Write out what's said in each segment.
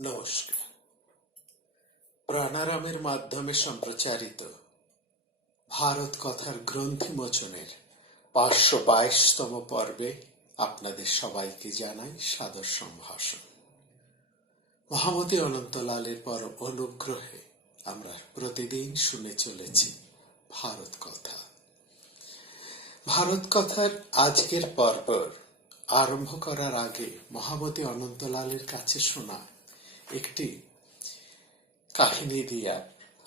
নমস্কার। প্রাণারামের মাধ্যমে সম্প্রচারিত ভারত কথার গ্রন্থিমোচনের 522তম পর্বে আপনাদের সবাইকে জানাই সাদর সম্ভাষণ। মহামতি অনন্তলালের পরম অনুগ্রহে আমরা প্রতিদিন শুনে চলেছি ভারত কথা। ভারত কথার আজকের পর্ব আরম্ভ করার আগে মহামতি অনন্তলালের কাছে শোনা একটি কাহিনী দিয়ে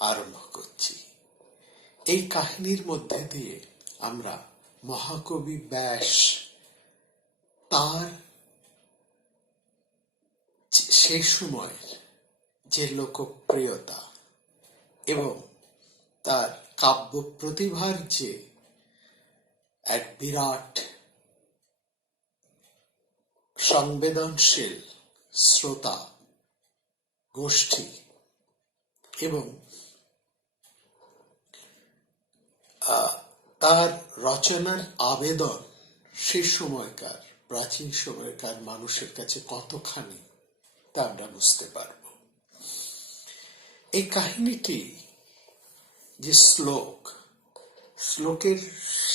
আরম্ভ করছি। এই কাহিনীর মধ্যে দিয়ে আমরা মহাকবি ব্যাস তার সেই সময়ের যে লোকপ্রিয়তা এবং তার কাব্য প্রতিভার যে এক বিরাট সংবেদনশীল শ্রোতা গোষ্ঠী এবং তার রচনার আবেদন সেই সময়কার প্রাচীন সময়কার মানুষের কাছে কতখানি তা আমরা বুঝতে পারব। এই কাহিনীটি যে শ্লোকের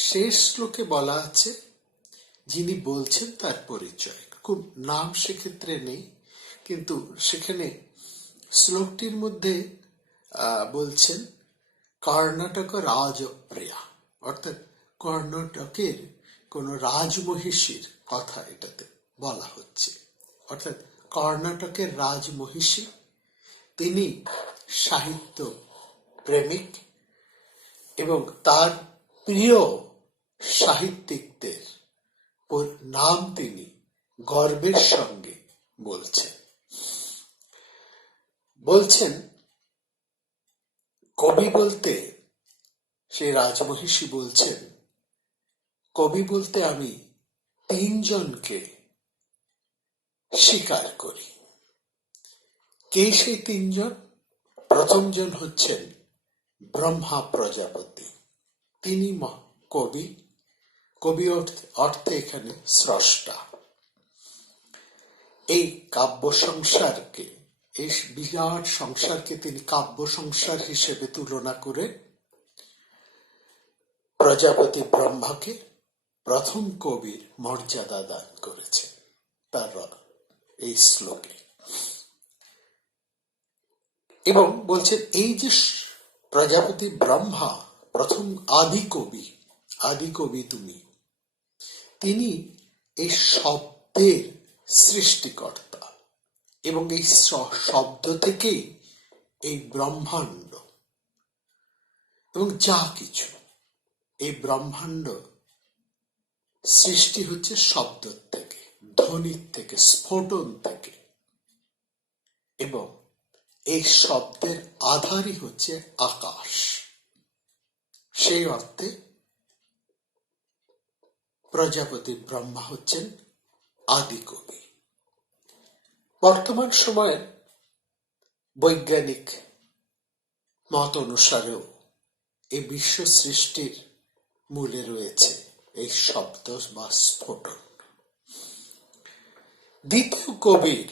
শেষ শ্লোকে বলা আছে, যিনি বলছেন তার পরিচয় খুব নাম সেক্ষেত্রে নেই, কিন্তু সেখানে শ্লোকটির মধ্যে বলছেন কর্ণাটক রাজপ্রিয়া, অর্থাৎ কর্ণাটকের কোন রাজমহিষীর কথা এটাতে বলা হচ্ছে। অর্থাৎ কর্ণাটকের রাজমহিষী, তিনি সাহিত্য প্রেমিক এবং তার প্রিয় সাহিত্যিকদের নাম তিনি গর্বের সঙ্গে বলছেন কবি বলতে, সেই রাজমহিষী বলছেন, কবি বলতে আমি 3 জনকে স্বীকার করি। কে সেই 3 জন? প্রথম জন হচ্ছেন ব্রহ্মা প্রজাপতি, তিনি কবি। কবি অর্থে এখানে স্রষ্টা। এই কাব্য সংসারকে, এই বিরাট সংসারকে তিনি কাব্য সংসার হিসেবে তুলনা করে প্রজাপতি ব্রহ্মাকে প্রথম কবির মর্যাদা দান করেছেন তার এই শ্লোকে। এবং বলছেন এই যে প্রজাপতি ব্রহ্মা প্রথম আদি কবি তুমি, তিনি এই শব্দের সৃষ্টিকর্তা এবং এই শব্দ থেকেই এই ব্রহ্মাণ্ড এবং যা কিছু, এই ব্রহ্মাণ্ড সৃষ্টি হচ্ছে শব্দ থেকে, ধ্বনির থেকে, স্ফোটন থেকে। এবং এই শব্দের আধারই হচ্ছে আকাশ। সেই অর্থে প্রজাপতি ব্রহ্মা হচ্ছেন আদি কবি। বর্তমান সময়ে বৈজ্ঞানিক মত অনুসারেও এই বিশ্ব সৃষ্টির মূলে রয়েছে এই শব্দ বা স্ফোটন। দ্বিতীয় কবির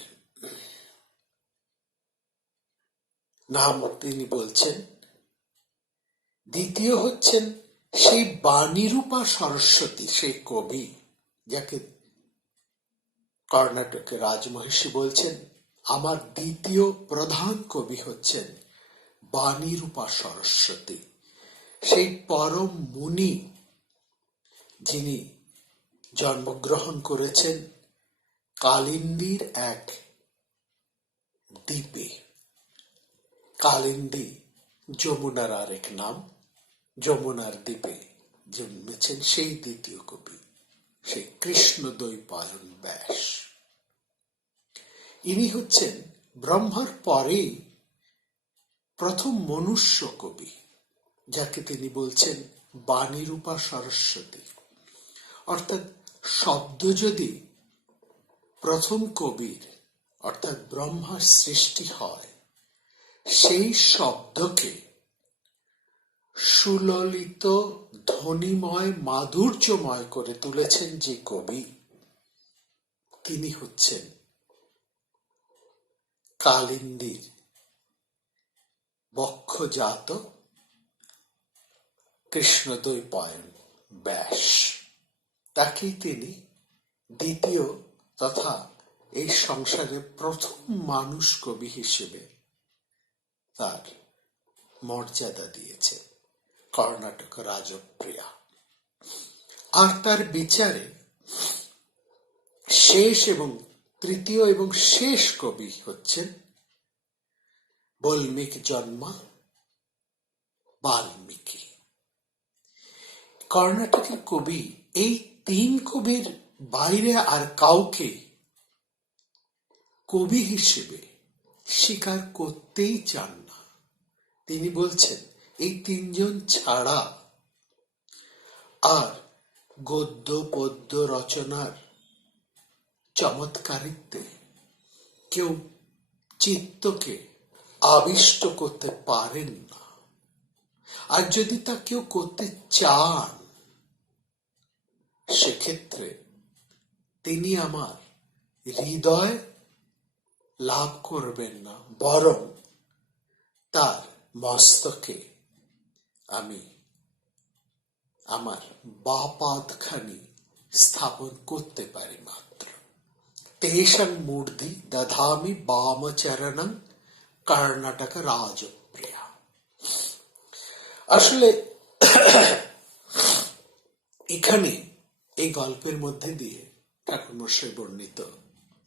নাম তিনি বলছেন, দ্বিতীয় হচ্ছেন সেই বাণীরূপা সরস্বতী, সেই কবি যাকে কর্ণাটকের রাজমহিষী বলছেন, আমার দ্বিতীয় প্রধান কবি হচ্ছেন বাণীরূপা সরস্বতী, সেই পরম মুনি যিনি জন্মগ্রহণ করেছেন কালিন্দীর এক দ্বীপে। কালিন্দী যমুনার আরেক নাম, যমুনার দ্বীপে জন্মেছেন সেই দ্বিতীয় কবি, সেই কৃষ্ণদ্বৈপায়ন ব্যাস। ইনি হচ্ছেন ব্রহ্মার পরেই প্রথম মনুষ্য কবি, যাকে তিনি বলছেন বাণীরূপা সরস্বতী। অর্থাৎ শব্দ যদি প্রথম কবির অর্থাৎ ব্রহ্মার সৃষ্টি হয়, সেই শব্দকে সুললিত, ধ্বনিময়, মাধুর্যময় করে তুলেছেন যে কবি, তিনি হচ্ছেন কালিন্দীর বক্ষজাত কৃষ্ণদ্বৈপায়ন ব্যাস, তাকেই তিনি দ্বিতীয় তথা এই সংসারে প্রথম মানুষ কবি হিসেবে তার মর্যাদা দিয়েছে কর্ণাটক রাজপ্রিয়া। আর তার বিচারে শেষ এবং তৃতীয় এবং শেষ কবি হচ্ছেন বাল্মীকি জন্মা বাল্মীকি। কর্ণাটকের কবি এই তিন কবির বাইরে আর কাউকে কবি হিসেবে স্বীকার করতেই চান না। তিনি বলছেন এই তিনজন ছাড়া আর গদ্য পদ্য রচনার চমৎকারিত্বে কেউ চিত্তকে আবিষ্ট করতে পারেন না। আর যদি তা কেউ করতে চান, সেক্ষেত্রে তিনি আমার হৃদয় লাভ করবেন না, বরং তার মস্তকে আমি আমার বাপাদখানি স্থাপন করতে পারি মাত্র। তেষাং মূর্ধি দধামি বামচরণং কর্ণাটক রাজপ্রিয়া। আসলে এখানে এই গল্পের মধ্যে দিয়ে ঠাকুরমশাই বর্ণিত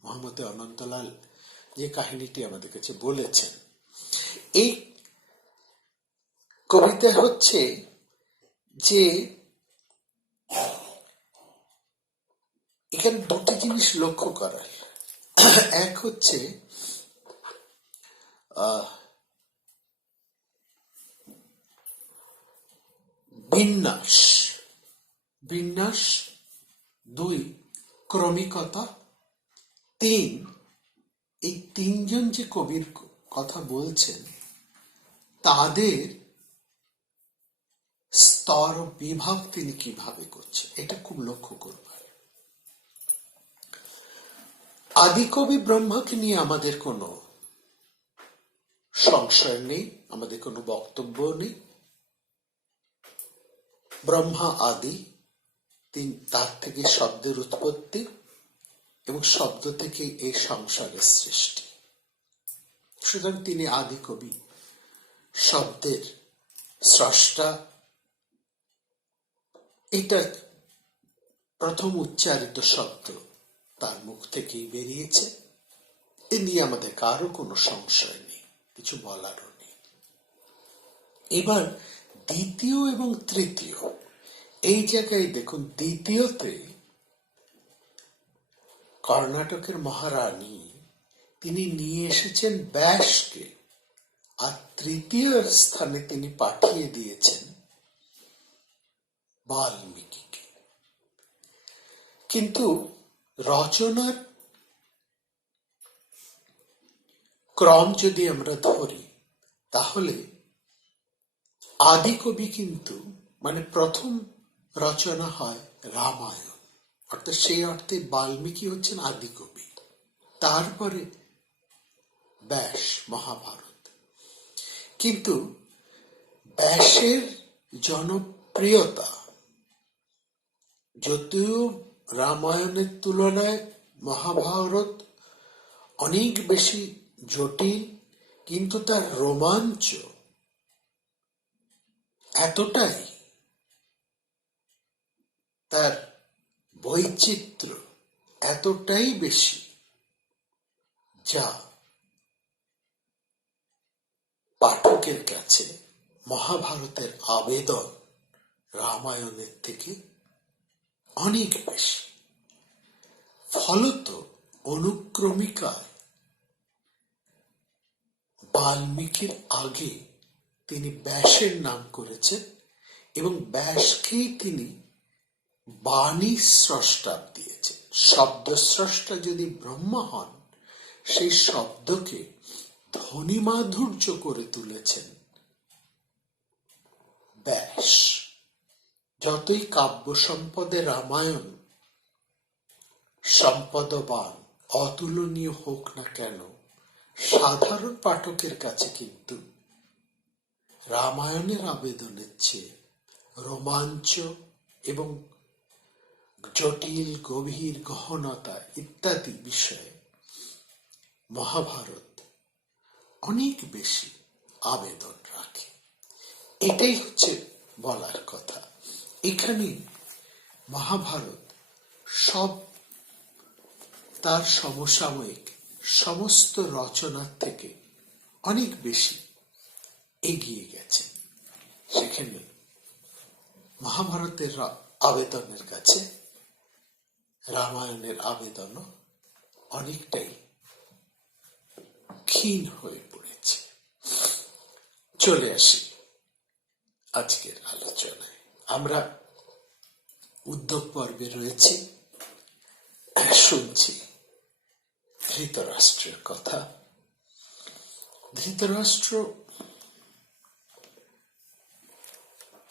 মোহাম্মদ অনন্তলাল যে কাহিনীটি আমাদের কাছে বলেছেন, এই কবিতা হচ্ছে যে এখানে দুটি জিনিস লক্ষ্য করার। এক হচ্ছে বিন্যাস, বিন্যাস, দুই ক্রমিকতা, তিন এই তিনজন যে কবির কথা বলছেন তাদের স্তর বিভাগ তিনি কিভাবে করছেন, এটা খুব লক্ষ্য করবার। আদিকবি ব্রহ্মাকে নিয়ে আমাদের কোনো সংশয় নেই, আমাদের কোনো বক্তব্য নেই। ব্রহ্মা আদি, তার থেকে শব্দের উৎপত্তি এবং শব্দ থেকে এই সংসারের সৃষ্টি। সুতরাং তিনি আদি কবি, শব্দের স্রষ্টা। এটা প্রথম উচ্চারিত শব্দ তার মুখ থেকেই বেরিয়েছে, এ নিয়ে আমাদের কারো কোনো সংশয় নেই, কিছু বলারও নেই। এবার দ্বিতীয় এবং তৃতীয়, এই জায়গায় দেখুন, দ্বিতীয়তে কর্ণাটকের মহারানী তিনি নিয়ে এসেছেন ব্যাসকে, আর তৃতীয় স্থানে তিনি পাঠিয়ে দিয়েছেন বাল্মীকিকে। কিন্তু রচনার ক্রম যদি আমরা ধরি, তাহলে আদিকবি কিন্তু মানে প্রথম রচনা হয় রামায়ণ, অর্থাৎ সেই অর্থে বাল্মীকি হচ্ছেন আদিকবি। তারপরে ব্যাস, মহাভারত। কিন্তু ব্যাসের জনপ্রিয়তা যদিও রামায়ণের তুলনায় মহাভারত অনেক বেশি জটিল, কিন্তু তার রোমাঞ্চ এতটাই, তার বৈচিত্র্য এতটাই বেশি, যা পাঠকের কাছে মহাভারতের আবেদন রামায়ণের থেকে অনেক বেশি। ফলত অনুক্রমিকায় বাল্মীকির আগে তিনি ব্যাসের নাম করেছেন এবং ব্যাসকেই তিনি বাণী স্রষ্টা দিয়েছেন। শব্দ স্রষ্টা যদি ব্রহ্মা হন, সেই শব্দকে ধ্বনি মাধুর্য করে তুলেছেন ব্যাস। যতই কাব্য সম্পদে রামায়ণ সম্পদবান অতুলনীয় হোক না কেন, সাধারণ পাঠকের কাছে কিন্তু রামায়ণের আবেদনের চেয়ে রোমাঞ্চ এবং জটিল গভীর গহনতা ইত্যাদি বিষয়ে মহাভারত অনেক বেশি আবেদন রাখে। এটাই হচ্ছে বলার কথা। এখানে মহাভারত সব তার সমসাময়িক সমস্ত রচনার থেকে অনেক বেশি এগিয়ে গেছে। সেখানে মহাভারতের আবেদনের কাছে রামায়ণের আবেদনও অনেকটাই ক্ষীণ হয়ে পড়েছে। চলে আসি আজকের আলোচনায়। আমরা উদ্যোগ পর্বে রয়েছি, শুনছি ধৃতরাষ্ট্রের কথা। ধৃতরাষ্ট্র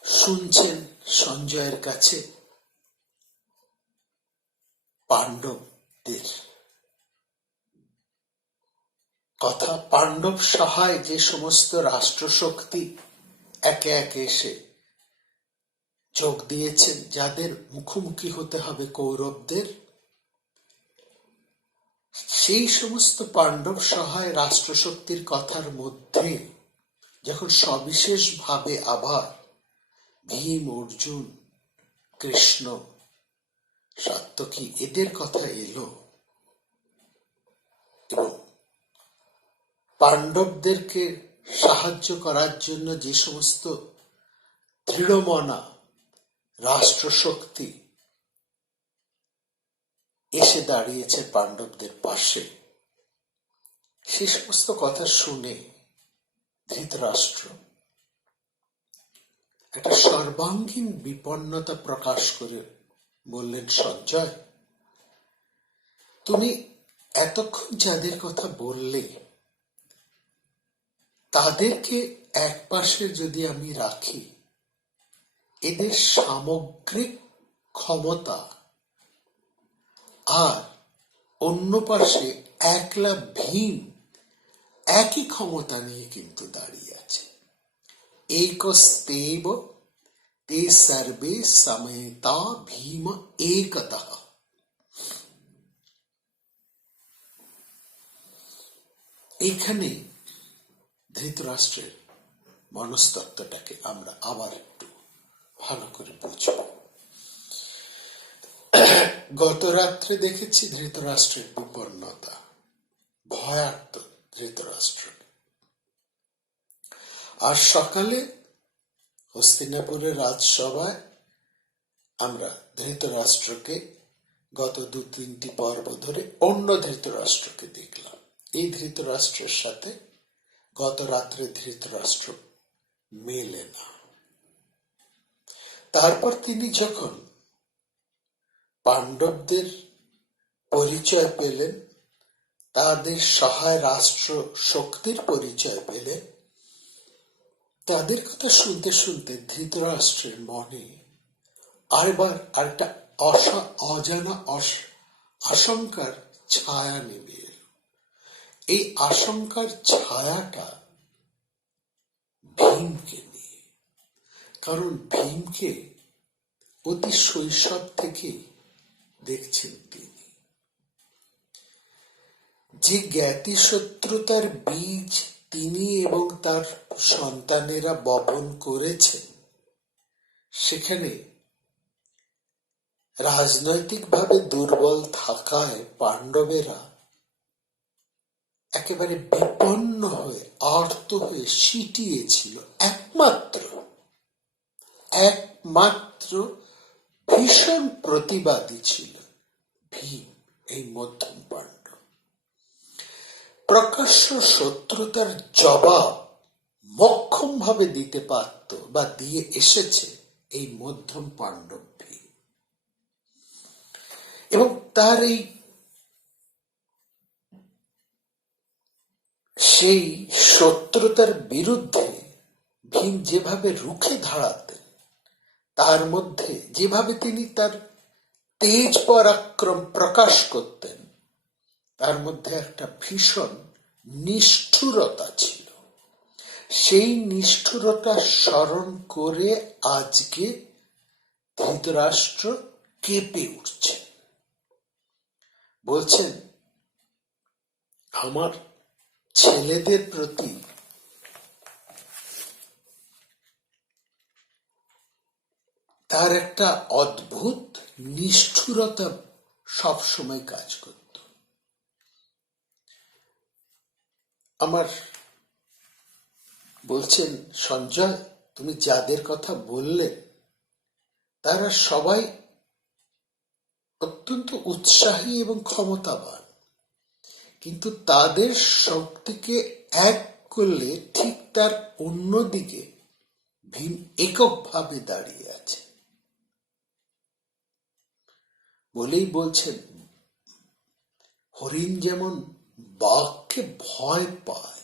শুনছেন সঞ্জয়ের কাছে পাণ্ডবদের কথা। পাণ্ডব সহায় যে সমস্ত রাষ্ট্রশক্তি একে একে এসে যোগ দিয়েছেন, যাদের মুখোমুখি হতে হবে কৌরবদের, সেই সমস্ত পাণ্ডব সহায় রাষ্ট্রশক্তির কথার মধ্যে যখন সবিশেষ ভাবে আবার ভীম, অর্জুন, কৃষ্ণ, সাত্যকী এদের কথা এলো এবং পাণ্ডবদেরকে সাহায্য করার জন্য যে সমস্ত দৃঢ়মনা রাষ্ট্রশক্তি এসে দাঁড়িয়েছে পাণ্ডবদের পাশে, সে সমস্ত কথা শুনে ধৃতরাষ্ট্র একটা সর্বাঙ্গীন বিপন্নতা প্রকাশ করে বললেন, সঞ্জয়, তুমি এতক্ষণ যাদের কথা বললে তাদেরকে এক পাশে যদি আমি রাখি, এদের সামগ্রিক ক্ষমতা আর অন্য পাশে একলা ভীম একই ক্ষমতা নিয়ে কিন্তু দাঁড়িয়ে আছে। একস্তেব তে সর্বে সমেতা ভীম একতঃ। এখানে ধৃতরাষ্ট্রের মনস্তত্ত্বটাকে আমরা আবার একটু ভালো করে বুঝব। গত রাত্রে দেখেছি ধৃতরাষ্ট্রের বিপন্নতা, ভয়ার্ত ধৃতরাষ্ট্র। আর সকালে হস্তিনাপুরের রাজসভায় আমরা ধৃতরাষ্ট্রকে গত 2-3টি পর্ব ধরে অন্য ধৃতরাষ্ট্রকে দেখলাম। এই ধৃতরাষ্ট্রের সাথে গত রাত্রে ধৃতরাষ্ট্র মেলে না। তারপর তিনি যখন পাণ্ডবদের পরিচয় পেলেন, তাদের সহায় রাষ্ট্র শক্তির পরিচয় পেলেন, তাদের কথা শুনতে শুনতে ধৃতরাষ্ট্রের মনে আরেকবার আরেকটা অজানা আশঙ্কার ছায়া নেমে এল। এই আশঙ্কার ছায়াটা ভীমকে নিয়ে। কারণ ভীমকে অতি শৈশব থেকে দেখছেন তিনি। যে জ্ঞাতি শত্রুতার বীজ তিনি এবং তার সন্তানেরা বপন করেছেন, সেখানে রাজনৈতিকভাবে দুর্বল থাকায় পাণ্ডবেরা একেবারে বিপন্ন হয়ে আর্ত হয়ে সিটিয়েছিল। একমাত্র ভীষণ প্রতিবাদী ছিল ভীম, এই মধ্যম পাণ্ডব। প্রকাশ্য শত্রুতার জবাব মক্ষম ভাবে দিতে পারত বা দিয়ে এসেছে এই মধ্যম পাণ্ডব ভীম। এবং তার সেই শত্রুতার বিরুদ্ধে ভীম যেভাবে রুখে দাঁড়াতেন, তার মধ্যে যেভাবে তিনি তার তেজ পরাক্রম প্রকাশ করতেন, তার মধ্যে একটা ভীষণ নিষ্ঠুরতা ছিল। সেই নিষ্ঠুরতা স্মরণ করে আজকে ধৃতরাষ্ট্র কেঁপে উঠছে, বলছেন আমার ছেলেদের প্রতি তার একটা অদ্ভুত নিষ্ঠুরতা সবসময় কাজ করত। আমার বলছেন, সঞ্জয়, তুমি যাদের কথা বললে তারা সবাই অত্যন্ত উৎসাহী এবং ক্ষমতাবান, কিন্তু তাদের শক্তিকে এক করলে ঠিক তার অন্যদিকে ভীম এককভাবে দাঁড়িয়ে আছে। বলেই বলছেন, হরিণ যেমন বাঘকে ভয় পায়,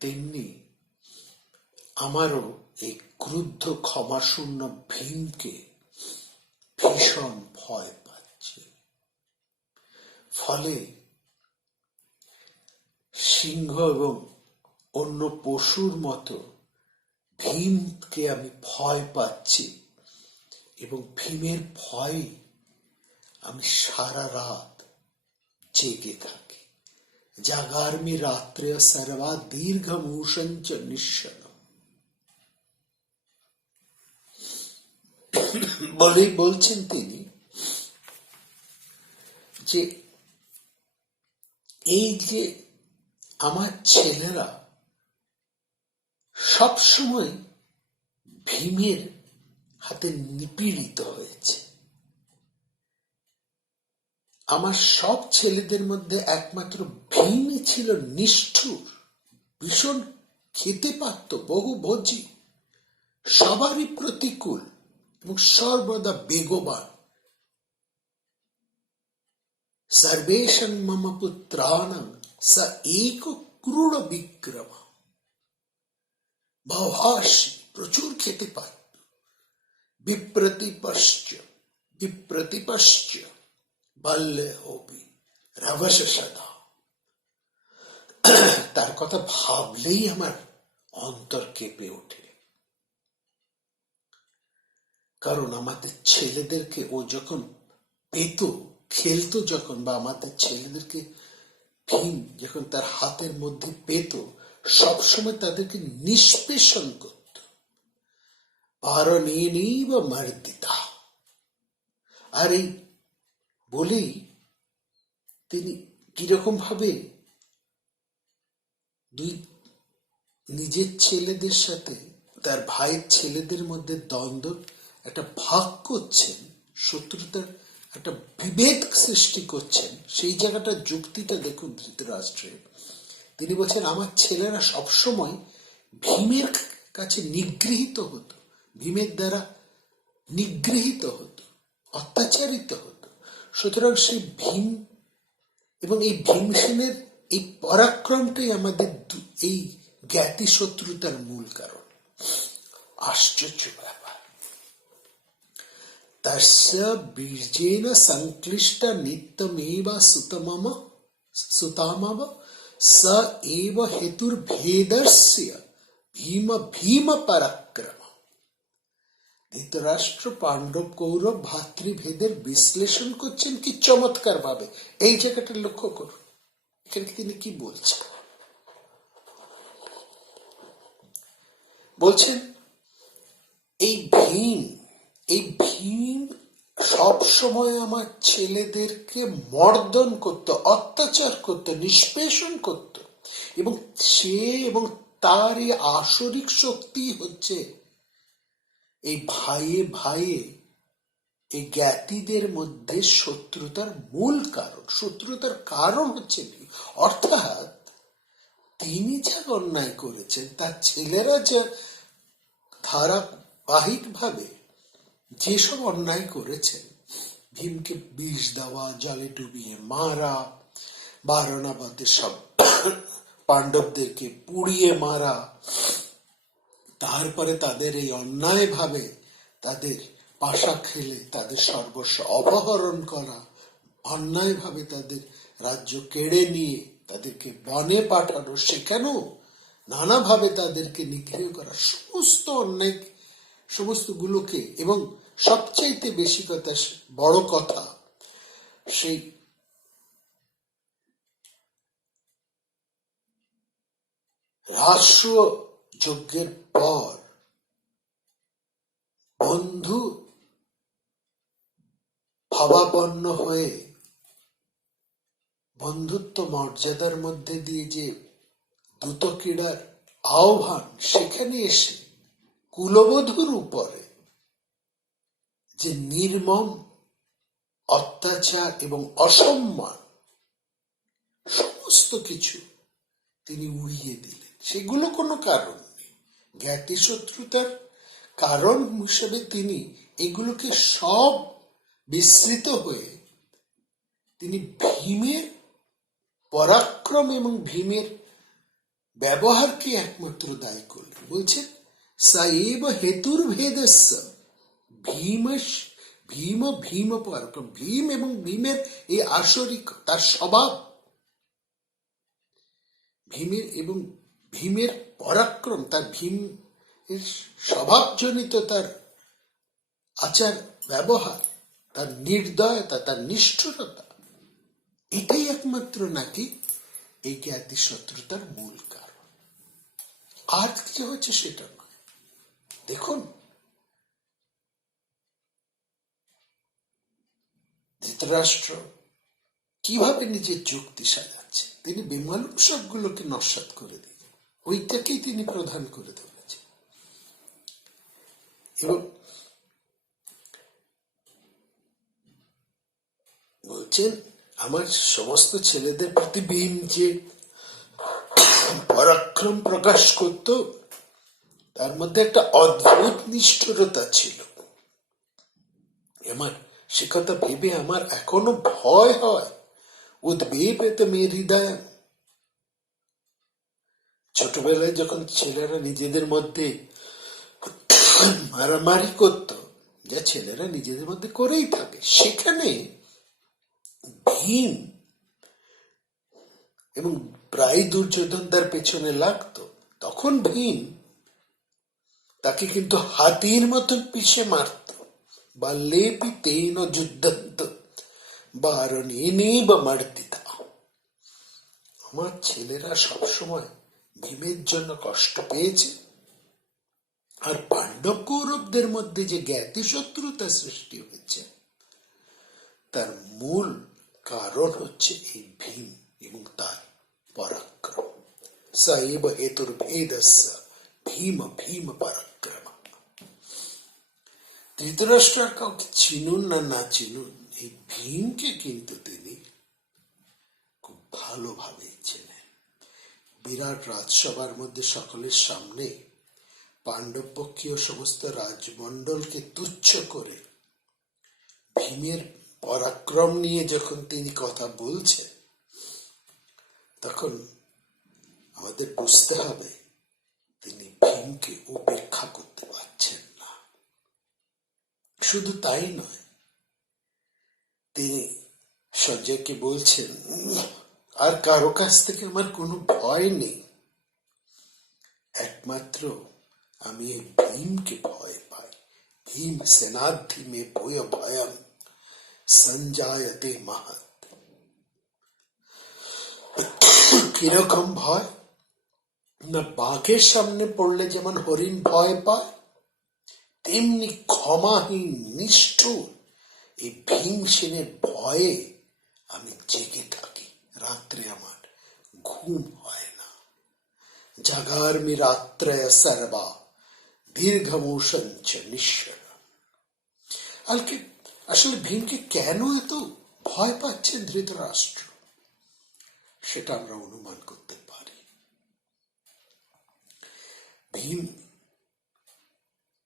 তেমনি আমারও এই ক্রুদ্ধ ক্ষমাশূন্য ভীমকে ভীষণ ভয় পাচ্ছে। ফলে সিংহ এবং অন্য পশুর মতো ভীমকে আমি ভয় পাচ্ছি, এবং ভীমের ভয়ে আমি সারা রাত জেগে থাকি। জাগার্মি রাত্রে সর্বা দীর্ঘমূষঞ্চ নিঃশন। বলেই বলছেন তিনি যে এই যে আমার ছেলেরা সবসময় ভীমের হাতে নিপীড়িত হয়েছে, আমার সব ছেলেদের মধ্যে একমাত্র ভীমই ছিল নিষ্ঠুর, ভীষণ খেতে পারত, বহুভোজী, সবারই প্রতিকূল এবং সর্বদা বেগবান। সর্বেষাং মম পুত্রাণাং স এক ক্রূর বিক্রম। বহুভাষী, প্রচুর খেতে পারত। বিপ্রতিপশ্চ বল্লে হবি রভস সদা। তার কথা ভাবলেই আমার অন্তর কেঁপে ওঠে। কারণ আমাদের ছেলেদেরকে ও যখন পেত, খেলতো যখন, বা আমাদের ছেলেদেরকে ভীম যখন তার হাতের মধ্যে পেত, সবসময় তাদেরকে নিষ্পেষণ করত। পারণেনৈব মর্দিতা। আর এই বলেই তিনি কিরকম ভাবে দুই নিজের ছেলেদের সাথে তার ভাইয়ের ছেলেদের মধ্যে দ্বন্দ্ব একটা ভাগ করছেন, শত্রুতার একটা বিভেদ সৃষ্টি করছেন। সেই জায়গাটা যুক্তিটা দেখুন ধৃতরাষ্ট্রের। তিনি বলছেন আমার ছেলেরা সবসময় ভীমের কাছে নিগৃহীত হতো, ভীমের দ্বারা নিগৃহীত হতো, অত্যাচারিত হতো। সুতরাং সেই ভীম এবং এই ভীমসেনের এই পরাক্রমটাই আমাদের এই জ্ঞাতি শত্রুতার মূল কারণ। আশ্চর্য ব্যাপার। তস্য বীর্যেন সংক্লিষ্ট নিত্যমেব সুতামব স এব হেতুর্ভেদস্য ভীম পরাক্রম। ধৃতরাষ্ট্র পাণ্ডব কৌরব ভাতৃভেদের বিশ্লেষণ করছেন কি চমৎকার ভাবে। এই জায়গাটা লক্ষ্য করুন, এখানে তিনি কি বলছেন। বলছেন এই ভীম সব সময় আমার ছেলেদেরকে মর্দন করত, অত্যাচার করত, নিষ্পেষণ করত, এবং সে এবং তার এই আসরিক শক্তি হচ্ছে এই ভাইয়ে ভাইয়ে এই জ্ঞাতিদের মধ্যে শত্রুতার মূল কারণ। শত্রুতার কারণ হচ্ছে অর্থাৎ তিনি যা অন্যায় করেছেন, তার ছেলেরা যা ধারাবাহিক ভাবে যেসব অন্যায় করেছেন, ভীমকে বিষ দেওয়া, জলে ডুবিয়ে মারা, বারণাবতে সব পাণ্ডবদেরকে পুড়িয়ে মারা, তারপরে তাদের এই অন্যায় ভাবে তাদের পাশা খেলে তাদের সর্বস্ব অপহরণ করা, অন্যায় ভাবে তাদের রাজ্য কেড়ে নিয়ে তাদেরকে বনে পাঠানো, সেখানেও নানাভাবে তাদেরকে নিগ্রহ করা, সমস্ত অন্যায় সমস্তগুলোকে, এবং সবচাইতে বেশি কথা, বড় কথা, সেই রহস্য যজ্ঞের পর বন্ধু ভাবাপন্ন হয়ে বন্ধুত্ব মর্যাদার মধ্যে দিয়ে যে দ্রুত ক্রীড়ার আহ্বান, সেখানে এসে কুলবধূর উপরে যে নির্মম অত্যাচার এবং অসম্মান, সমস্ত কিছু তিনি উড়িয়ে দিলেন। সেগুলো কোনো কারণ নেই, জ্ঞাতি শত্রুতার কারণ হিসেবে তিনি এগুলোকে সব বিস্মৃত হয়ে তিনি ভীমের পরাক্রম এবং ভীমের ব্যবহারকে একমাত্র দায়ী করলেন। বলছেন সাইব হেতুর ভেদস্য ভীম ভীম পরাক্রম, ভীম এবং ভীমের এই আসরিক তার স্বভাব, ভীমের এবং ভীমের পরাক্রম, তার ভীম এর স্বভাবজনিত তার আচার ব্যবহার, তার নির্দয়তা, তার নিষ্ঠুরতা, এটাই একমাত্র নাকি এই জ্ঞাতি শত্রুতার মূল কারণ। আর কি হচ্ছে সেটা নয়। দেখুন, ধৃতরাষ্ট্র কিভাবে নিজের যুক্তি সাজাচ্ছে। তিনি বেমালুম সবগুলোকে নস্যাৎ করে দিলেন, ওইটাকেই তিনি প্রধান করে ধরেছেন। এবং বলছেন আমার সমস্ত ছেলেদের প্রতি ভীম যে পরাক্রম প্রকাশ করত, তার মধ্যে একটা অদ্ভুত নিষ্ঠুরতা ছিল। আমার সে কথা ভেবে আমার এখনো ভয় হয়। উদ্বেগ মেয়ের হৃদয়। ছোটবেলায় যখন ছেলেরা নিজেদের মধ্যে মারামারি করত, যা ছেলেরা নিজেদের মধ্যে করেই থাকে, সেখানে ভীম এবং প্রায় দুর্যোধন তার পেছনে লাগতো, তখন ভীম তাকে কিন্তু হাতির মতন পিষে মারত। বা লেপি তেন যুদ্ধন্ত বারণেনে বা মার্দিতা। আমার ছেলেরা সবসময় ভীমের জন্য কষ্ট পেয়েছে। আর পাণ্ডব কৌরবদের মধ্যে যে জ্ঞাতি শত্রুতা সৃষ্টি হয়েছে, তার মূল কারণ হচ্ছে এই ভীম এবং তার পরাক্রম। সাইব হেতুর ভেদস্য ভীম ভীম পরাক্রম। ধৃতরাষ্ট্র কাউকে চিনুন না না চিনুন, এই ভীমকে কিন্তু তিনি খুব ভালোভাবে চেনেন। বিরাট রাজসভার মধ্যে সকলের সামনে পাণ্ডব পক্ষীয় সমস্ত রাজমণ্ডলকে তুচ্ছ করে ভীমের পরাক্রম নিয়ে যখন তিনি কথা বলছেন, তখন আমাদের বুঝতে হবে তিনি ভীমকে উপেক্ষা করতে পারছেন না। শুধু তাই নয়, তিনি সঞ্জয়কে বলছেন আর কারো কাছ থেকে আমার কোনো ভয় নেই, একমাত্র আমি এই ভীমকে ভয় পাই। ভীম সেনাধি মে ভয় ভয়ম সঞ্জায়তে মাহাত। কিরকম ভয় না, বাঘের সামনে পড়লে যেমন হরিণ ভয় পায়, তেমনি ক্ষমাহীন নিষ্ঠুর এই ভীমসেনের ভয়ে আমি জেগে থাকি। রাত্রে আমার ঘুম হয় না। জাগার্মি রাত্রয় সর্বা দীর্ঘমোষঞ্চ নিঃস্বর। আসলে ভীমকে কেন এত ভয় পাচ্ছেন ধৃতরাষ্ট্র, সেটা আমরা অনুমান করতে পারি। ভীম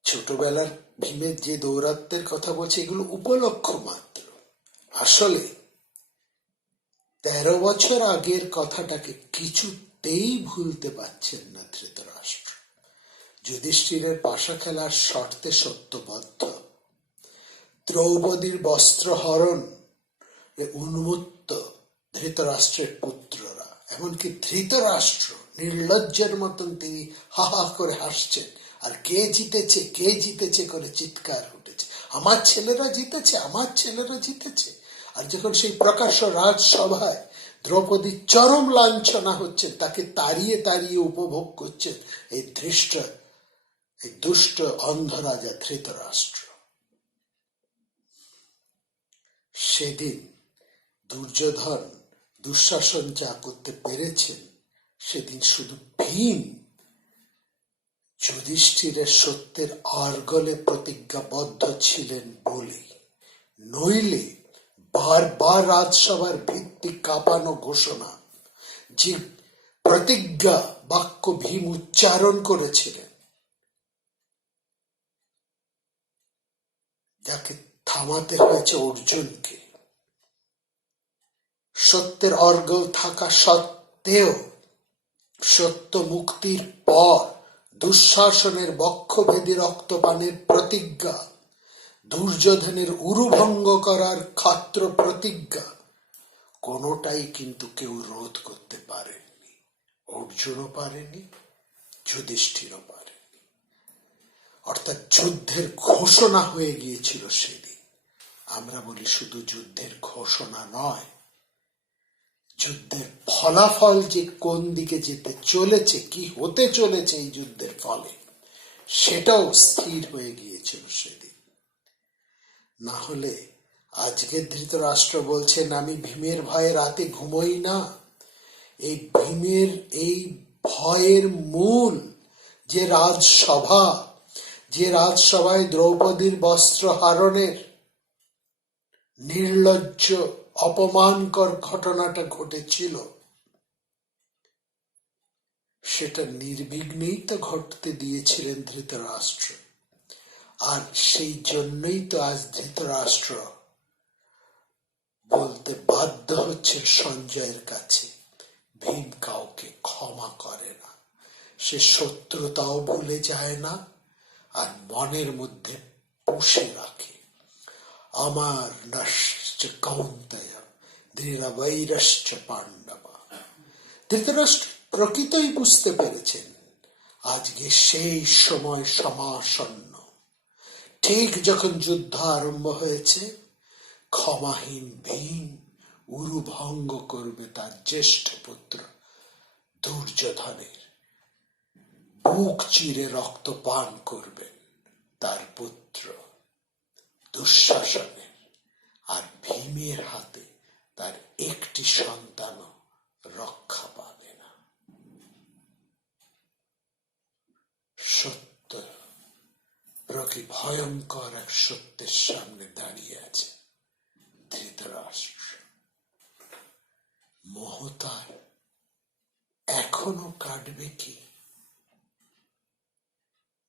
ছোটবেলার ভীমের যে দৌরাত্মের কথা বলছে, এগুলো উপলক্ষ মাত্র। আসলে 13 বছর আগের কথাটাকে কিছুতেই ভুলতে পারছেন না ধৃতরাষ্ট্র। যুধিষ্ঠিরের পাশা খেলার শর্তে সত্যবদ্ধ, দ্রৌপদীর বস্ত্র হরণ উন্মত্ত ধৃতরাষ্ট্রের পুত্ররা এমনকি ধৃতরাষ্ট্র নির্লজ্জের মতন তিনি হা হা করে হাসছেন, আর কে জিতেছে কে জিতেছে করে চিৎকার উঠেছে, আমার ছেলেরা জিতেছে, আমার ছেলেরা জিতেছে। আর যখন সেই প্রকাশ্য রাজসভায় দ্রৌপদীর চরম লাঞ্ছনা হচ্ছে, তাকে তাড়িয়ে তাড়িয়ে উপভোগ করছেন এই দুষ্ট অন্ধরাজা ধৃতরাষ্ট্র। সেদিন দুর্যোধন দুঃশাসন যা করতে পেরেছেন, সেদিন শুধু ভীম যুধিষ্ঠিরের সত্যের আর্গলে প্রতিজ্ঞাবদ্ধ ছিলেন বলেই, নইলে বারবার রাজসভার ভিত্তি কাঁপানো ঘোষণা, যে প্রতিজ্ঞা বাক্য ভীম উচ্চারণ করেছিলেন, যাকে থামাতে হয়েছে অর্জুনকে, সত্যের অর্গল থাকা সত্ত্বেও সত্য মুক্তির পর দুঃশাসনের বক্ষভেদী রক্তপানের প্রতিজ্ঞা, দুর্যোধনের উরুভঙ্গ করার ক্ষাত্র প্রতিজ্ঞা, কোনোটাই কিন্তু কেউ রোধ করতে পারেননি। অর্জুনও পারেনি, যুধিষ্ঠিরও পারেনি। অর্থাৎ যুদ্ধের ঘোষণা হয়ে গিয়েছিল সেদিন। আমরা বলি শুধু যুদ্ধের ঘোষণা নয়, যুদ্ধের ফলাফল যে কোন দিকে যেতে চলেছে, কি হতে চলেছে এই যুদ্ধের ফলে, সেটাও স্থির হয়ে গিয়েছিল সেদিন। না হলে আজকে ধৃতরাষ্ট্র বলছেন আমি ভীমের ভয়ে রাতে ঘুমোই না। এই ভীমের এই ভয়ের মূল যে রাজসভায় দ্রৌপদীর বস্ত্র হরণের নির্লজ্জ অপমানকর ঘটনাটা ঘটেছিল, সেটা নির্বিঘ্নেই তো ঘটতে দিয়েছিলেন ধৃতরাষ্ট্র। আর সেই জন্যই তো আজ ধৃতরাষ্ট্র বলতে বাধ্য হচ্ছে সঞ্জয়ের কাছে, ভীম কাউকে ক্ষমা করে না, সে শত্রুতাও ভুলে যায় না, আর মনের মধ্যে পুষে রাখে। আমার নশ্চ কৌন্তেয় দৃঢ়বৈরশ্চ পাণ্ডবা। ধৃতরাষ্ট্র প্রকৃতই বুঝতে পেরেছেন আজকে সেই সময় সমাসন্ন। ঠিক যখন যুদ্ধ আরম্ভ হয়েছে, ক্ষমাহীন ভীম উরুভঙ্গ করবে তার জ্যেষ্ঠ পুত্র দুর্যোধনের, বুক চিরে রক্ত পান করবেন তার পুত্র দুঃশাসনের, আর ভীমের হাতে তার একটি সন্তানও রক্ষা পাবে না। সত্য প্রকি ভয়ঙ্কর এক সত্যের সামনে দাঁড়িয়ে আছে ধৃতরাষ্ট্র। মোহ তার এখনো কাটবে কি?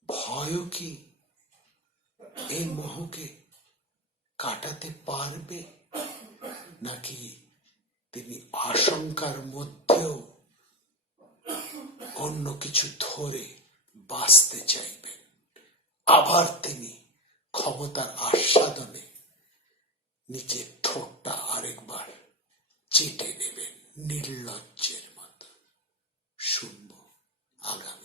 ভয়ও কি এই মোহকে কাটাতে পারবে? নাকি তিনি আশঙ্কার মধ্যেও অন্য কিছু ধরে বাঁচতে চাইবেন? আবার তিনি ক্ষমতার আস্বাদনে নিজের ঠোঁটটা আরেকবার চেটে নেবেন নির্লজ্জের মতো। শুনবো আগামী